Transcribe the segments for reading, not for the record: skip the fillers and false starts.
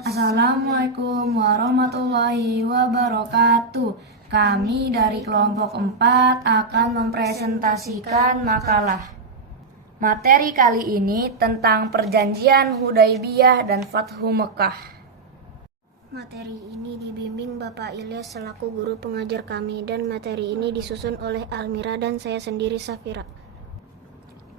Assalamualaikum warahmatullahi wabarakatuh. Kami dari kelompok 4 akan mempresentasikan makalah. Materi kali ini tentang perjanjian Hudaibiyah dan Fathu Mekah. Materi ini dibimbing Bapak Ilyas selaku guru pengajar kami, dan materi ini disusun oleh Almira dan saya sendiri, Safira.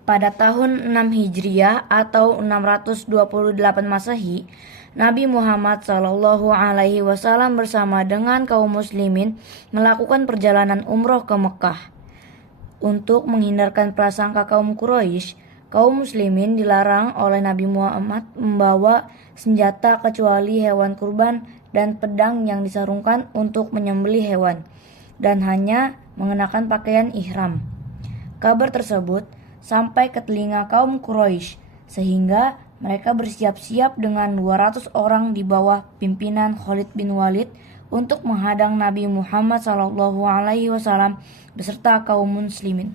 Pada tahun 6 Hijriah atau 628 Masehi, Nabi Muhammad SAW bersama dengan kaum muslimin melakukan perjalanan umroh ke Mekah. Untuk menghindarkan prasangka kaum Quraisy, kaum muslimin dilarang oleh Nabi Muhammad membawa senjata kecuali hewan kurban dan pedang yang disarungkan untuk menyembelih hewan, dan hanya mengenakan pakaian ihram. Kabar tersebut sampai ke telinga kaum Quraisy, sehingga mereka bersiap-siap dengan 200 orang di bawah pimpinan Khalid bin Walid untuk menghadang Nabi Muhammad SAW beserta kaum muslimin.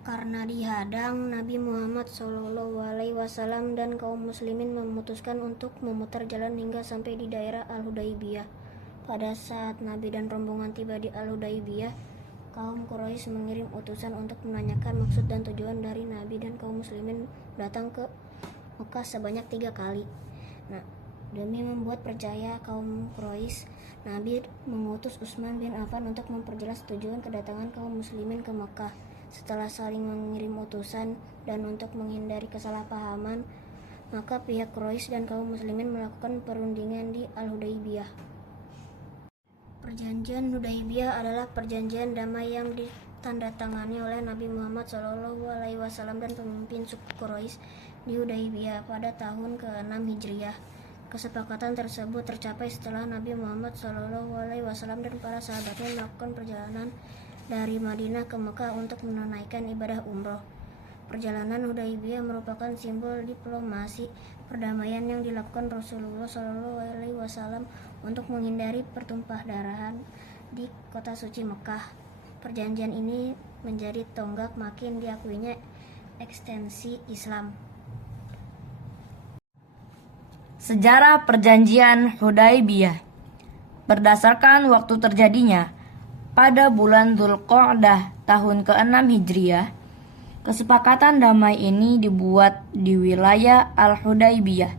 Karena dihadang, Nabi Muhammad SAW dan kaum muslimin memutuskan untuk memutar jalan hingga sampai di daerah Al-Hudaibiyah. Pada saat Nabi dan rombongan tiba di Al-Hudaibiyah, kaum Quraisy mengirim utusan untuk menanyakan maksud dan tujuan dari Nabi dan kaum muslimin datang ke Mekah sebanyak 3 kali. Demi membuat percaya kaum Quraisy, Nabi mengutus Utsman bin Affan untuk memperjelas tujuan kedatangan kaum muslimin ke Mekah. Setelah saling mengirim utusan dan untuk menghindari kesalahpahaman, maka pihak Quraisy dan kaum muslimin melakukan perundingan di Al-Hudaibiyah. Perjanjian Hudaibiyah adalah perjanjian damai yang ditandatangani oleh Nabi Muhammad SAW dan pemimpin suku Quraisy di Hudaibiyah pada tahun ke-6 Hijriah. Kesepakatan tersebut tercapai setelah Nabi Muhammad SAW dan para sahabatnya melakukan perjalanan dari Madinah ke Mekah untuk menunaikan ibadah umroh. Perjalanan Hudaibiyah merupakan simbol diplomasi perdamaian yang dilakukan Rasulullah SAW untuk menghindari pertumpah darahan di kota suci Mekah. Perjanjian ini menjadi tonggak makin diakuinya ekstensi Islam. Sejarah perjanjian Hudaibiyah. Berdasarkan waktu terjadinya, pada bulan Dzulqa'dah tahun ke-6 Hijriah, kesepakatan damai ini dibuat di wilayah Al-Hudaibiyah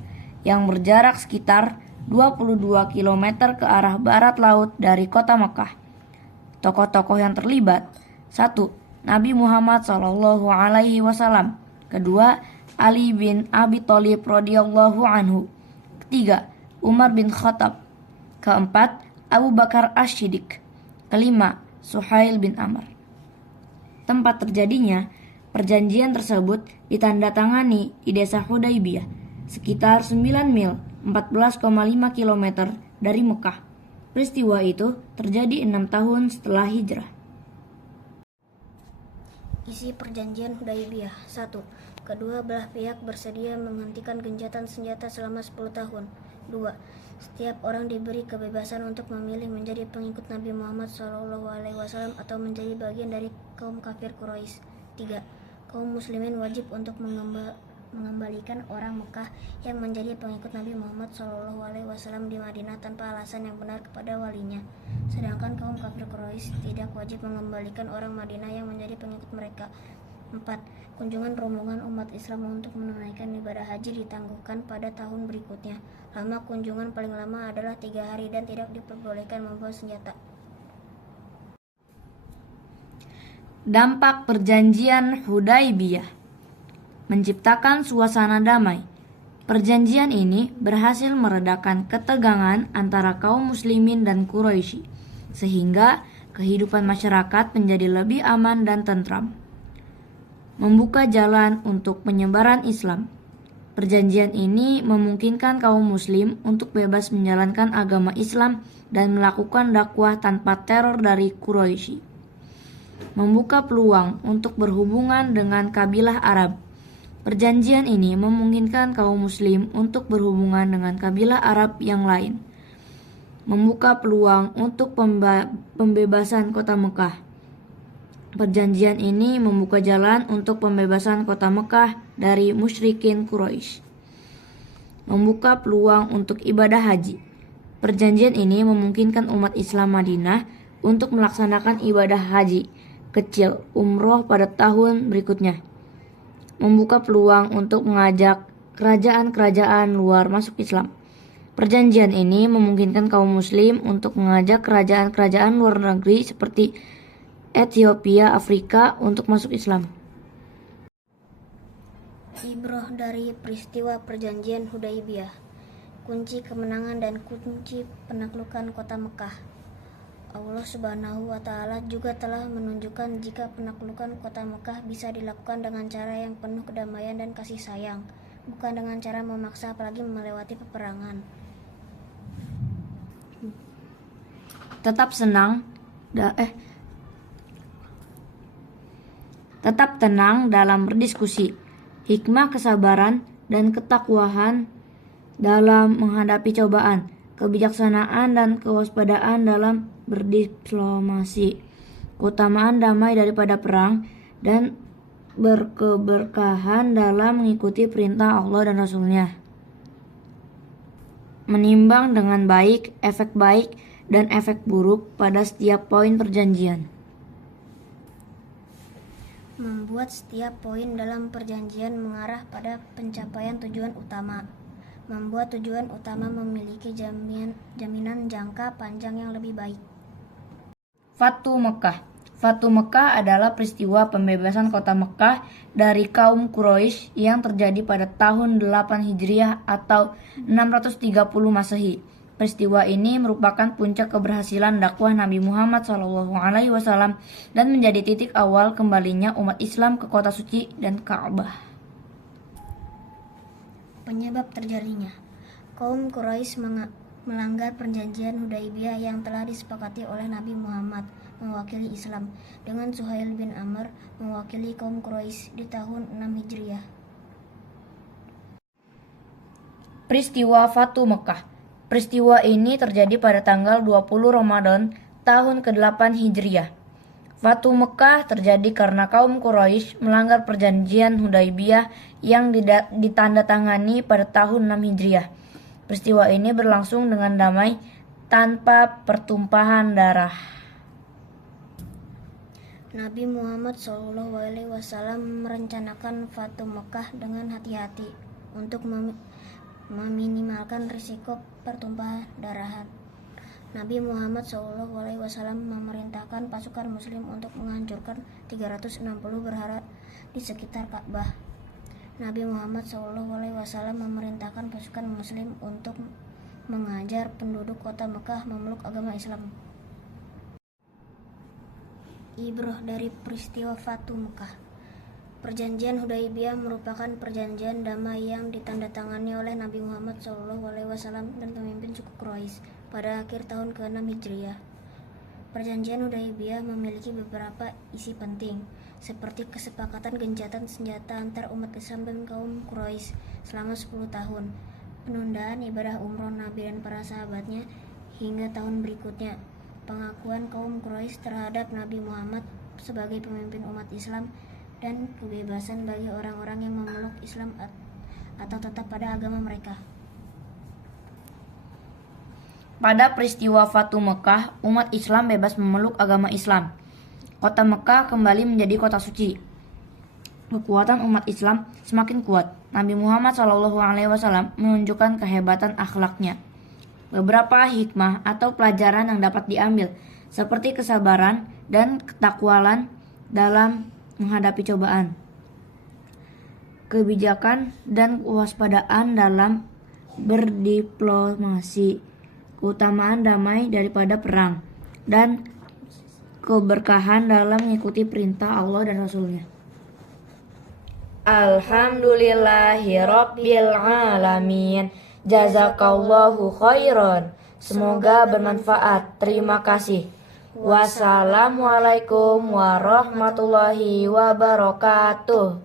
yang berjarak sekitar 22 km ke arah barat laut dari kota Mekah. Tokoh-tokoh yang terlibat: 1. Nabi Muhammad SAW. 2. Ali bin Abi Thalib radhiyallahu anhu. 3. Umar bin Khattab. 4. Abu Bakar Asy-Siddiq. 5. Suhail bin Amr. Tempat terjadinya perjanjian tersebut ditandatangani di desa Hudaibiyah, sekitar 9 mil 14,5 km dari Mekah. Peristiwa itu terjadi 6 tahun setelah hijrah. Isi perjanjian Hudaibiyah. 1. Kedua belah pihak bersedia menghentikan gencatan senjata selama 10 tahun. 2. Setiap orang diberi kebebasan untuk memilih menjadi pengikut Nabi Muhammad SAW atau menjadi bagian dari kaum kafir Quraisy. 3. Kaum muslimin wajib untuk mengembalikan orang Mekah yang menjadi pengikut Nabi Muhammad SAW di Madinah tanpa alasan yang benar kepada walinya. Sedangkan kaum kafir Quraisy tidak wajib mengembalikan orang Madinah yang menjadi pengikut mereka. 4. Kunjungan rombongan umat Islam untuk menunaikan ibadah haji ditangguhkan pada tahun berikutnya. Lama kunjungan paling lama adalah 3 hari dan tidak diperbolehkan membawa senjata. Dampak perjanjian Hudaibiyah: menciptakan suasana damai. Perjanjian ini berhasil meredakan ketegangan antara kaum muslimin dan Quraisy, sehingga kehidupan masyarakat menjadi lebih aman dan tentram. Membuka jalan untuk penyebaran Islam. Perjanjian ini memungkinkan kaum muslim untuk bebas menjalankan agama Islam dan melakukan dakwah tanpa teror dari Quraisy. Membuka peluang untuk berhubungan dengan kabilah Arab. Perjanjian ini memungkinkan kaum muslim untuk berhubungan dengan kabilah Arab yang lain. Membuka peluang untuk pembebasan kota Mekah. Perjanjian ini membuka jalan untuk pembebasan kota Mekah dari musyrikin Quraisy. membuka peluang untuk ibadah haji. Perjanjian ini memungkinkan umat Islam Madinah untuk melaksanakan ibadah haji kecil umroh pada tahun berikutnya, membuka peluang untuk mengajak kerajaan-kerajaan luar masuk Islam. Perjanjian ini memungkinkan kaum muslim untuk mengajak kerajaan-kerajaan luar negeri seperti Ethiopia, Afrika untuk masuk Islam. Ibroh dari peristiwa perjanjian Hudaibiyah. Kunci kemenangan dan kunci penaklukan kota Mekah. Allah Subhanahu wa Ta'ala juga telah menunjukkan jika penaklukan kota Mekah bisa dilakukan dengan cara yang penuh kedamaian dan kasih sayang, bukan dengan cara memaksa apalagi melewati peperangan. Tetap tenang dalam berdiskusi. Hikmah kesabaran dan ketakwaan dalam menghadapi cobaan. Kebijaksanaan dan kewaspadaan dalam berdiplomasi. Keutamaan damai daripada perang dan berkeberkahan dalam mengikuti perintah Allah dan Rasul-Nya. Menimbang dengan baik dan efek buruk pada setiap poin perjanjian. Membuat setiap poin dalam perjanjian mengarah pada pencapaian tujuan utama. Membuat tujuan utama memiliki jaminan jangka panjang yang lebih baik. Fatu Mekah. Fatu Mekah adalah peristiwa pembebasan kota Mekah dari kaum Quraisy yang terjadi pada tahun 8 Hijriah atau 630 Masehi. Peristiwa ini merupakan puncak keberhasilan dakwah Nabi Muhammad SAW dan menjadi titik awal kembalinya umat Islam ke kota suci dan Ka'bah. Penyebab terjadinya kaum Quraisy melanggar perjanjian Hudaibiyah yang telah disepakati oleh Nabi Muhammad mewakili Islam dengan Suhail bin Amr mewakili kaum Quraisy di tahun 6 Hijriah. Peristiwa Fatu Mekah. Peristiwa ini terjadi pada tanggal 20 Ramadan tahun ke-8 Hijriah. Fatu Mekah terjadi karena kaum Quraisy melanggar perjanjian Hudaibiyah yang ditandatangani pada tahun 6 Hijriah. Peristiwa ini berlangsung dengan damai tanpa pertumpahan darah. Nabi Muhammad SAW merencanakan Fatu Mekah dengan hati-hati untuk meminimalkan risiko pertumpahan darah. Nabi Muhammad SAW memerintahkan pasukan muslim untuk menghancurkan 360 berhala di sekitar Ka'bah. Nabi Muhammad SAW memerintahkan pasukan muslim untuk mengajar penduduk kota Mekah memeluk agama Islam. Ibroh dari peristiwa Fatu Mekah. Perjanjian Hudaibiyah merupakan perjanjian damai yang ditandatangani oleh Nabi Muhammad SAW dan pemimpin suku Quraisy pada akhir tahun ke-6 Hijriah. Perjanjian Hudaibiyah memiliki beberapa isi penting, seperti kesepakatan gencatan senjata antar umat Islam dan kaum Quraisy selama 10 tahun, penundaan ibadah umroh Nabi dan para sahabatnya hingga tahun berikutnya, pengakuan kaum Quraisy terhadap Nabi Muhammad sebagai pemimpin umat Islam, dan kebebasan bagi orang-orang yang memeluk Islam atau tetap pada agama mereka. Pada peristiwa Fatu Mekah, umat Islam bebas memeluk agama Islam. Kota Mekah kembali menjadi kota suci. Kekuatan umat Islam semakin kuat. Nabi Muhammad SAW menunjukkan kehebatan akhlaknya. Beberapa hikmah atau pelajaran yang dapat diambil, seperti kesabaran dan ketakwalan dalam menghadapi cobaan, kebijakan dan kewaspadaan dalam berdiplomasi, keutamaan damai daripada perang, dan keberkahan dalam mengikuti perintah Allah dan Rasul-Nya. Alhamdulillahirabbil alamin. Jazakallahu khairan. Semoga bermanfaat. Terima kasih. Wassalamualaikum warahmatullahi wabarakatuh.